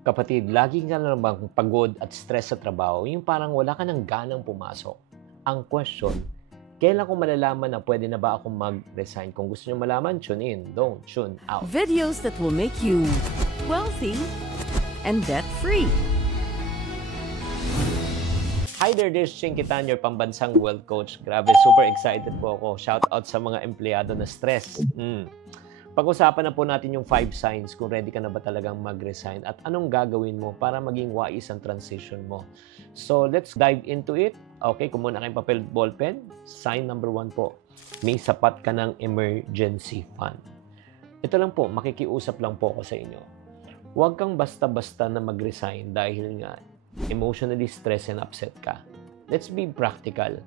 Kapatid, lagi ka na bang pagod at stress sa trabaho, yung parang wala ka ng ganang pumasok? Ang question, kailan ko malalaman na pwede na ba akong mag-resign? Kung gusto nyo malaman, tune in. Don't tune out. Videos that will make you wealthy and debt-free. Hi there, this is Chinkitan, your pambansang wealth coach. Grabe, super excited po ako. Shout out sa mga empleyado na stress. Pag-usapan na po natin yung 5 signs kung ready ka na ba talagang mag-resign at anong gagawin mo para maging wais ang transition mo. So, let's dive into it. Okay, kumuha na kayong papel at ballpen. Sign number 1 po, may sapat ka ng emergency fund. Ito lang po, makikiusap lang po ako sa inyo. Huwag kang basta-basta na mag-resign dahil nga emotionally stressed and upset ka. Let's be practical.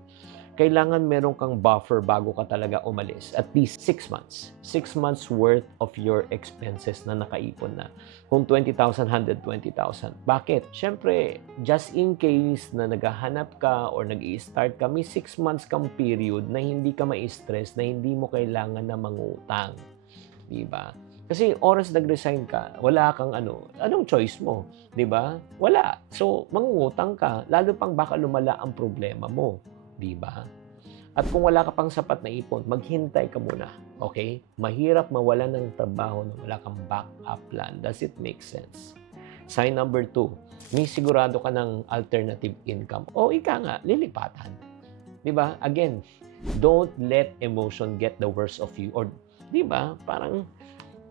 Kailangan meron kang buffer bago ka talaga umalis. At least 6 months. 6 months worth of your expenses na nakaipon na. Kung 20,000, 120,000. Bakit? Siyempre, just in case na naghahanap ka or nag-i-start ka, may 6 months kang period na hindi ka ma-stress, na hindi mo kailangan na mangutang. Diba? Kasi oras nag-resign ka, wala kang anong choice mo? Diba? Wala. So, mangungutang ka, lalo pang baka lumala ang problema mo. Diba? At kung wala ka pang sapat na ipon, maghintay ka muna. Okay? Mahirap mawalan ng trabaho na wala kang backup plan. Does it make sense? Sign number 2, may sigurado ka ng alternative income. O ika nga, lilipatan. Diba? Again, don't let emotion get the worst of you. Or, diba? Parang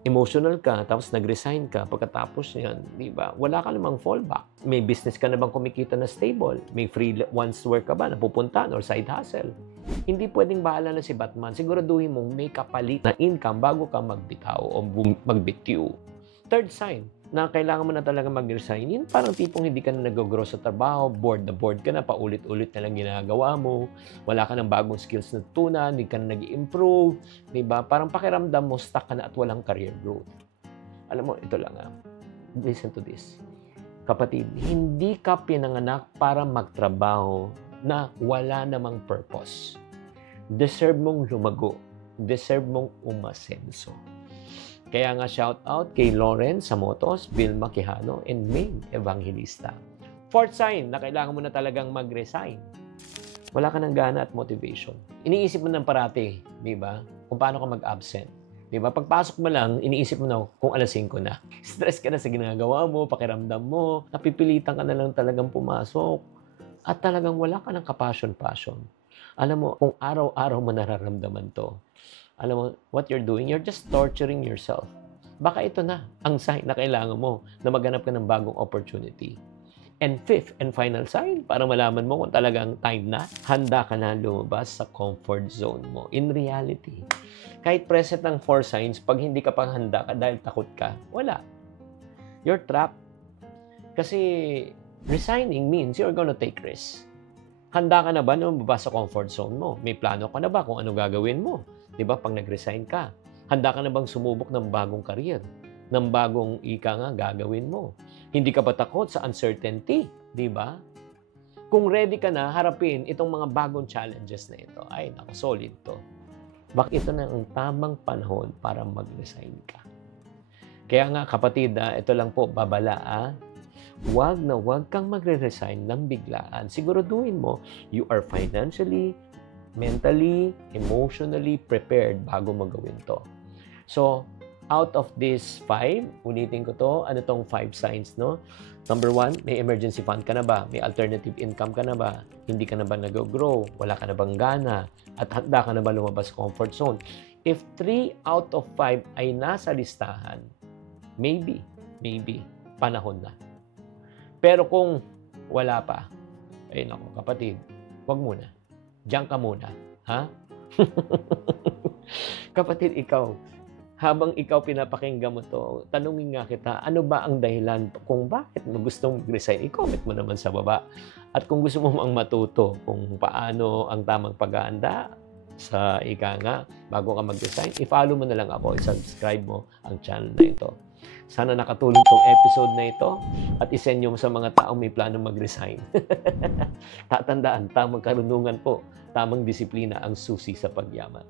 emotional ka, tapos nag-resign ka, pagkatapos yan, di ba? Wala ka namang fallback. May business ka na bang kumikita na stable? May freelance work ka ba na pupuntahan or side hustle? Hindi pwedeng bahala na si Batman. Siguraduhin mong may kapalit na income bago ka magbitaw o magbitiw. Third sign na kailangan mo na talaga mag-resign, yun parang tipong hindi ka na nag-grow sa trabaho, bored na bored ka na, paulit-ulit na lang ginagawa mo, wala ka ng bagong skills na tunan, hindi ka na nag-i-improve, diba? Parang pakiramdam mo, stuck ka na at walang career growth. Alam mo, ito lang listen to this. Kapatid, hindi ka pinanganak para magtrabaho na wala namang purpose. Deserve mong lumago. Deserve mong umasenso. Kaya nga shout out kay Lawrence Samotos, Vilma Quijano, and Ming Evangelista. Fourth sign na kailangan mo na talagang mag-resign. Wala ka ng gana at motivation. Iniisip mo ng parati, di ba? Kung paano ka mag-absent. Di ba? Pagpasok mo lang, iniisip mo na kung alas 5 na. Stress ka na sa ginagawa mo, pakiramdam mo, napipilitan ka na lang talagang pumasok. At talagang wala ka ng kapasyon-passion. Alam mo, kung araw-araw mo nararamdaman to, alam mo, what you're doing, you're just torturing yourself. Baka ito na ang sign na kailangan mo na maghanap ka ng bagong opportunity. And fifth and final sign, para malaman mo kung talagang time na, handa ka na lumabas sa comfort zone mo. In reality, kahit present ng 4 signs, pag hindi ka pang handa ka dahil takot ka, wala. You're trapped. Kasi resigning means you're gonna take risks. Handa ka na ba na lumabas sa comfort zone mo? May plano ka na ba kung ano gagawin mo? Diba, pag nag-resign ka, handa ka na bang sumubok ng bagong career? Ng bagong gagawin mo? Hindi ka ba takot sa uncertainty? Diba? Kung ready ka na, harapin itong mga bagong challenges na ito. Ay, naku, solid to. Baka ito na ang tamang panahon para mag-resign ka. Kaya nga, kapatid, ito lang po, babala, Huwag na huwag kang magre-resign ng biglaan. Siguraduhin mo, you are financially, mentally, emotionally prepared bago magawin to. So, out of these 5, ulitin ko to, ano tong 5 signs, no? Number 1, may emergency fund ka na ba? May alternative income ka na ba? Hindi ka na ba nag-grow? Wala ka na bang gana? At handa ka na ba lumabas sa comfort zone? If 3 out of 5 ay nasa listahan, maybe, panahon na. Pero kung wala pa, ay naku, kapatid, wag muna. Diyan ka muna. Ha? Kapatid, ikaw, habang ikaw pinapakinggan mo to, tanungin nga kita, ano ba ang dahilan kung bakit mo gustong mag-resign? I-comment mo naman sa baba. At kung gusto mo mang matuto kung paano ang tamang pag-aanda sa bago ka mag-resign, i-follow mo na lang ako, i-subscribe mo ang channel na ito. Sana nakatulong tong episode na ito at isend nyo sa mga taong may plano mag-resign. Tatandaan, tamang karunungan po, tamang disiplina ang susi sa pagyaman.